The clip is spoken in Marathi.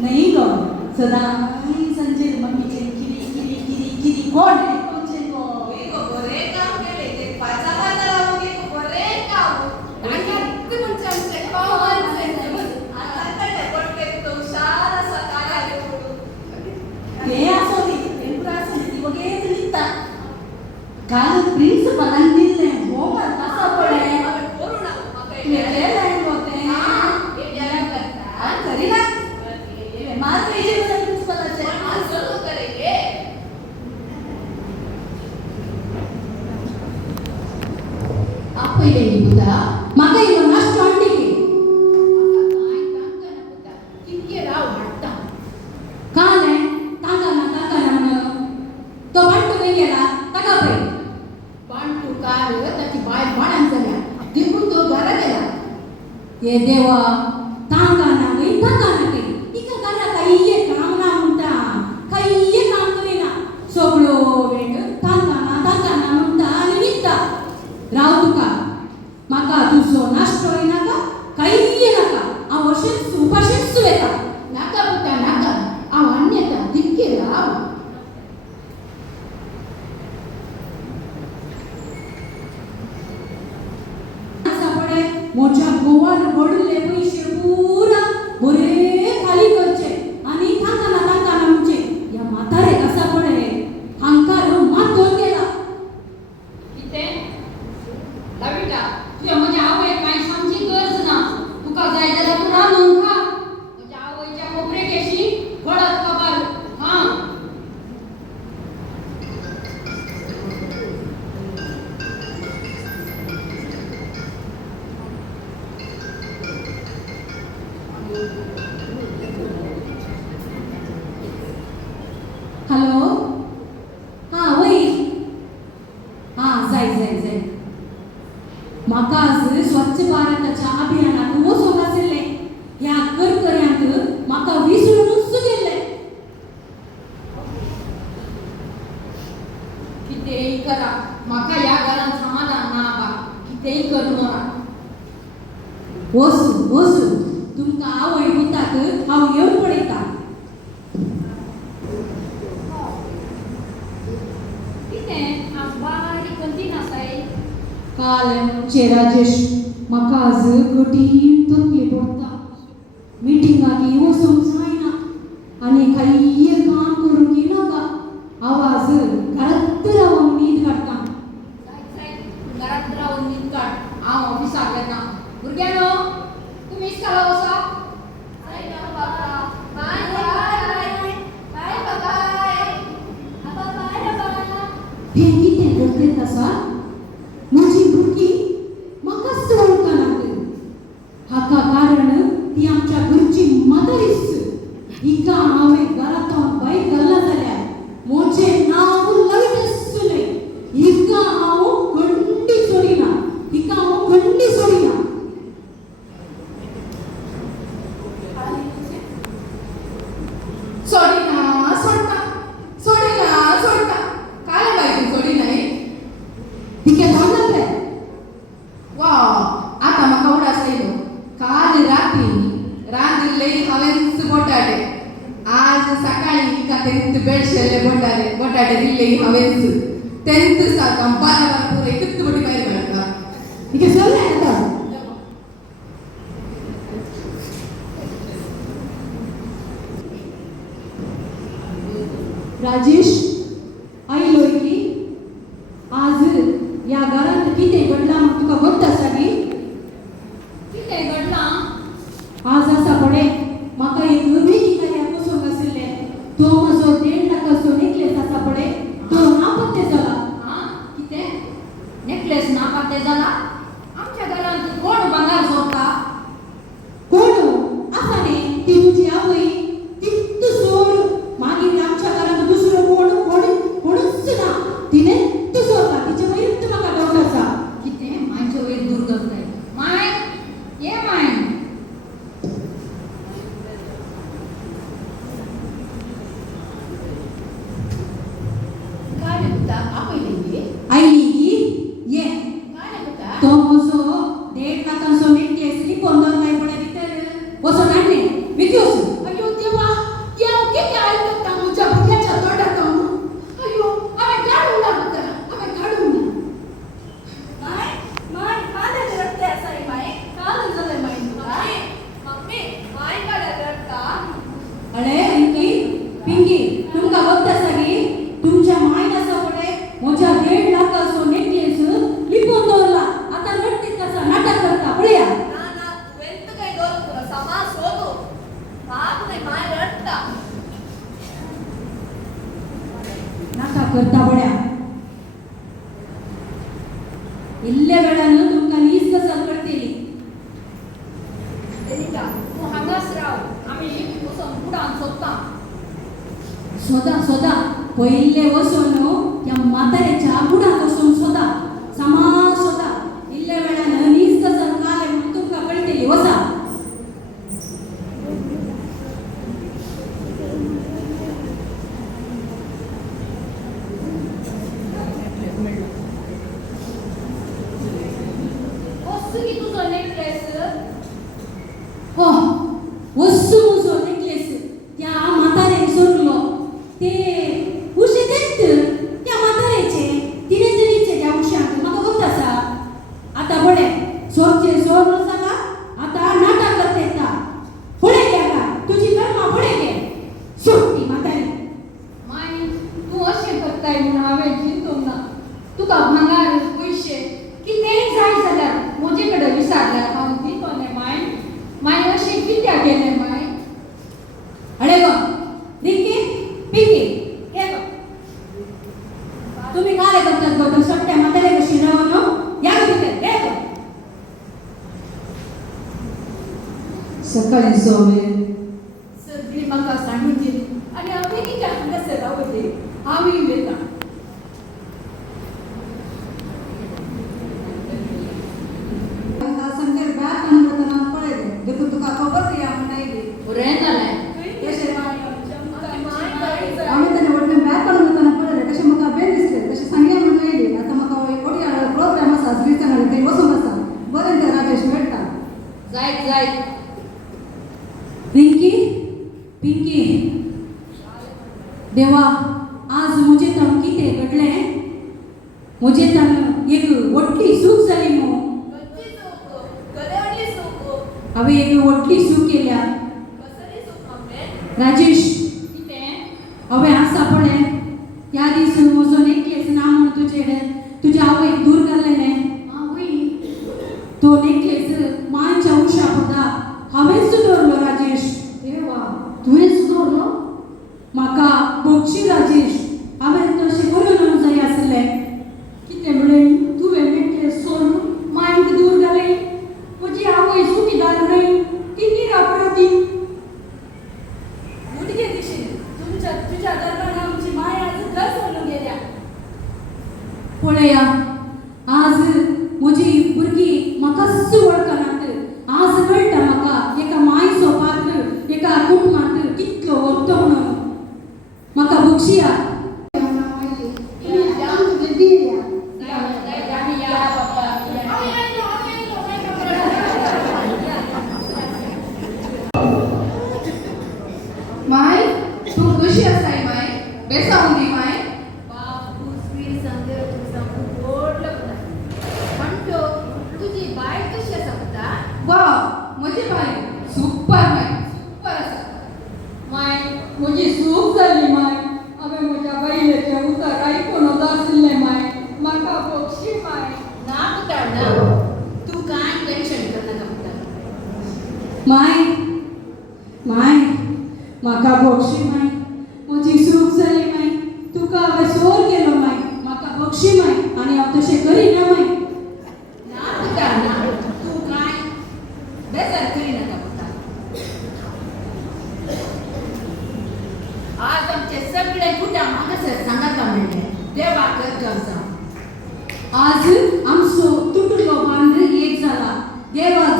नाही ग सदा संजय मम्मीचे किरी किरी किरी किरी कोण आहे कोणचे गो बरे काम केले ते पाचा बाजारावर गेलो बरे काम आणि ते म्हणजे आमचे आता कडे पडते तो सारा सकाळी आले पडू हे असो दे टेम्परा असो दे वगैरे लिहिता काल प्रिन्सिपलांनी दिले होमवर्क कसा पडे आपण करू ना मग हे लाईन होते हे याला करता करी ना मार पाहिजे मला प्रिन्सिपलाचे पण सुरू करेंगे आपले बुधा मागे येऊन नाश्ता आणली की काय काम करना पुता किती राव वाटता काले तांगा ना म्हणून तो बंटू नाही गेला तगा बाई पण तू काल त्याची बाय बाळान झाल्या तिकून तो घरा गेला ये देवा तांगा ना काही इका करा काही ये काम ना म्हणता काही ये काम करीना सगळो वेळ तांगा ना म्हणता आणि निघता राव तुका माका तुझो नाश्तो येनाका काही ये नका आवश्यक सुपाशिक सुवेता नाका पुता नाका अन्यथा दिक्के राव सापडे मोठ्या गोवान वडले पैसे पुरा बरे खाली करचे आणि तांगा ना म्हणजे या म्हातारे कसा पडे हांकार मात दोन गेला किते लविटा तुझ्या म्हणजे आवय काय समजी गरज ना तुका जाय जाल्यार तू रांदून खा म्हणजे आवयच्या कोपरे केशी घोडात कबाल हां हॅलो हा वय हा जाय म्हाका आज स्वच्छ भारताच्या अभियानाक वचोंक आशिल्ले ह्या करकऱ्यांक म्हाका विसरूनच गेल्ले कितेही करा म्हाका या घरान समाधान ना बा कितेही करू नका वसू तुमकां आवय पुताक हांव येवन पळयता कितें हांव बारीक कंदीन आसाय काल चे राजेश म्हाका आज कठीण तकली पडटा मिटिंगाक वचोंक जायना आनी काही काम करूंक नाका आवाज घरात रावन न्हीद काडटा जाय घरात रावून न्हीद काड हांव ऑफिसाक येता भुरग्यांनो तुमी इस्काला वसा बाय बाबा बाय बाय बाय बाबा हे कितें करतेत आसा म्हजी भुरगीं म्हाकाच वळखनात हाका कारण ती आमच्या घरची मदरीस हिका हांवें घरांतून भायर घालना जाल्यार म्हजें नांव लवीत आसुलें हिका हांव खंडी सोडिना सोडिना काय बाई तू सोडी नाही हिके धाडले वा आता म्हाका उडास आयलो काल राती रांदिल्ले हांवें बटाटे आज सकाळी का तेंत बेडशेले बटाटे दिल्ले हांवें तेंत साका बारा पुरे कितू बटी भायर काडटा हिके सगळें येता राजेश आयलोय की आज या घरांत कितें घडलां म्हूण तुका खबर आसा न्ही कितें घडलां आज आसा पळय म्हाका एक वेगळी कार्याक वचोंक आशिल्लें तो म्हजो 1.5 लाखाचो नेकलेस आसा पळय तो नापत्ते जाला हां कितें नेकलेस नापात्ते जाला आमच्या घरांत कोण भांगार चोरता कोण आसा न्ही ती तुजी आवय ती तूं सोड मागीर आमच्या घरांत दुसरो कोणूच ना तिने तूं सोडला तिचे वयर म्हाका डावट आसा कितें मायचो वयर दुर्गत जाय माय ये माय पिंकी तुमका बघता सगळी तुमच्या मायना सगळे माझ्या 1.5 लाखाचो नेकलेस लिपून दवरला आता रडते कसा नाटक करता पळया ना तू ఎంత काय दो समा सोदो पाप नाही माय रडता नाटक करता पळया इल्ले वेळानं तुमका नीस कसं करतेली एनिका तू हांगास राव आम्ही वचून फुडान सोदता सोदा पहिले वचून त्या म्हाताऱ्याच्या बुडात वचून सोदा समा सोदा इल्ले वेळानं नीस कसं काले म्हणून तुमका कळतेली वसा वस्तू की तुझो नेकलेस हो वस्तू मुजो नेकलेस त्या म्हाताऱ्याने सोडलो ते उशे देत त्या म्हाताऱ्याचे तिने जणीचे त्या उशांक म्हाका बघत आसा आता बडे सोरचे सोर नसता आता नाटक करते येता फळे घ्या का तुझी कर्मा फळे घे सोडती म्हातारी माय तू अशें करताय म्हूण हांवें चिंतूंक ना तुका भांगार पयशे कितेंय जाय जाल्यार म्हजे कडेन विचारल्यार हांव दितोलें माय माय अशें कित्याक केलें माय अरे गो रिंकी पिंकी हे गो तुम्ही काय करतात गो तो सट्ट्या म्हातारे कशी राहून या गो तिथे हे गो सकाळी सोवे सगळी म्हाका सांगून दिली आनी हांवें कित्याक हांगासर रावली हांवूय वेता संकेत बॅग आणताना पळयले देखून तुका खबर दिया म्हणायली बरें जालें आम्ही त्याने वडले बॅग आणताना पळयले तसे म्हाका बेन दिसले तसे सांगया म्हणायली आता म्हाका ओडी प्रोग्राम आसा श्रीचंद्राने ते वचून आसा बरें ते राजेश मेळटा जायत रिंकी पिंकी देवा आज मुझे तन किते घडले मुझे तन एक वटली सूक जाली न्हू हांवें एक वटली सूक केल्या राजेश हांवें आसा पळय त्या दीस म्हजो नेकलेस ना म्हूण तुज्या आवयक दूर घाल्लेलें तो नेकलेस मांच्या उशा पडा हांवें सुदरलो राजेश देवा तुवें सुदरलो म्हाका बक्षी राजेश हांवें तशें करून जाय आसलें कितें म्हणून तुवें नेकलेस सोडून मांयक दूर घाले म्हजी आवय सुखीदार न्हय ती निरापराधी मुडगे दिशेन तुझ्या दरबारान आमची माय आज घर सोडून गेल्या पळया आज म्हजी भुरगीं म्हाकाच वळखनात आज कळटा म्हाका एका मायचो पात्र एका कुटुंबांत कितलो वरतो म्हणून म्हाका बक्षिया माय तू कशी आसाय माय बेसावंदी माय बापू स्वीट सांगे तुझा गोड लागता म्हणतो तुझी बाय कशी आसा पता वा म्हजी बाय सुपर आसा माय म्हजी सूख जाली माय हांवें म्हज्या बायलेचे उतर आयकून आसलें माय म्हाका बक्षी माय ना पुता ना तू काय टेन्शन करनाका पुता माय माय म्हाका बक्षी माय म्हजी सूख जाली माय तुका हांवें सोर केलो माय म्हाका बक्षी माय आनी हांव तशें करिना माय ना पुता ना तू काय बेजार करिनाका पुता आज आमचे सगळे कुटुंब हांगासर सांगाता म्हणले देवा कर गवसा आज आमचो तुटलो बांद एक जाला देवा